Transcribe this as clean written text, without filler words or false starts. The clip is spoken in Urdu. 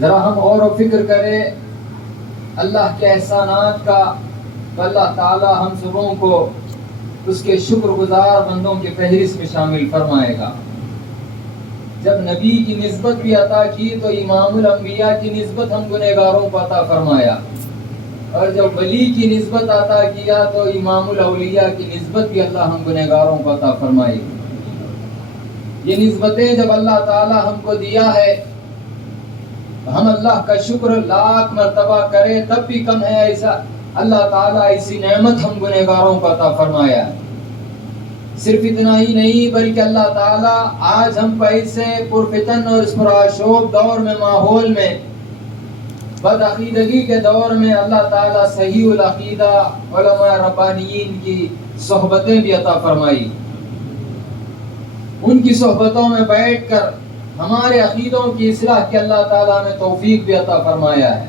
ذرا ہم غور و فکر کریں اللہ کے احسانات کا، تو اللہ تعالی ہم سبوں کو اس کے شکر گزار بندوں کی فہرست میں شامل فرمائے گا۔ جب نبی کی نسبت بھی عطا کی تو امام الانبیاء کی نسبت ہم گنہگاروں کو عطا فرمایا، اور جب ولی کی نسبت عطا کیا تو امام الاولیاء کی نسبت بھی اللہ ہم گنہگاروں کو عطا فرمائی۔ یہ نسبتیں جب اللہ تعالی ہم کو دیا ہے، ہم اللہ کا شکر لاکھ مرتبہ کریں تب بھی کم ہے۔ ایسا اللہ تعالیٰ ایسی نعمت ہم گنہگاروں کو عطا فرمایا ہے۔ صرف اتنا ہی نہیں بلکہ اللہ تعالیٰ آج ہم کو ایسے پرفتن اور اس پرآشوب دور میں، ماحول میں، بدعقیدگی کے دور میں اللہ تعالیٰ صحیح العقیدہ علماء ربانیین کی صحبتیں بھی عطا فرمائی۔ ان کی صحبتوں میں بیٹھ کر ہمارے عقیدوں کی اصلاح کی اللہ تعالیٰ نے توفیق بھی عطا فرمایا ہے۔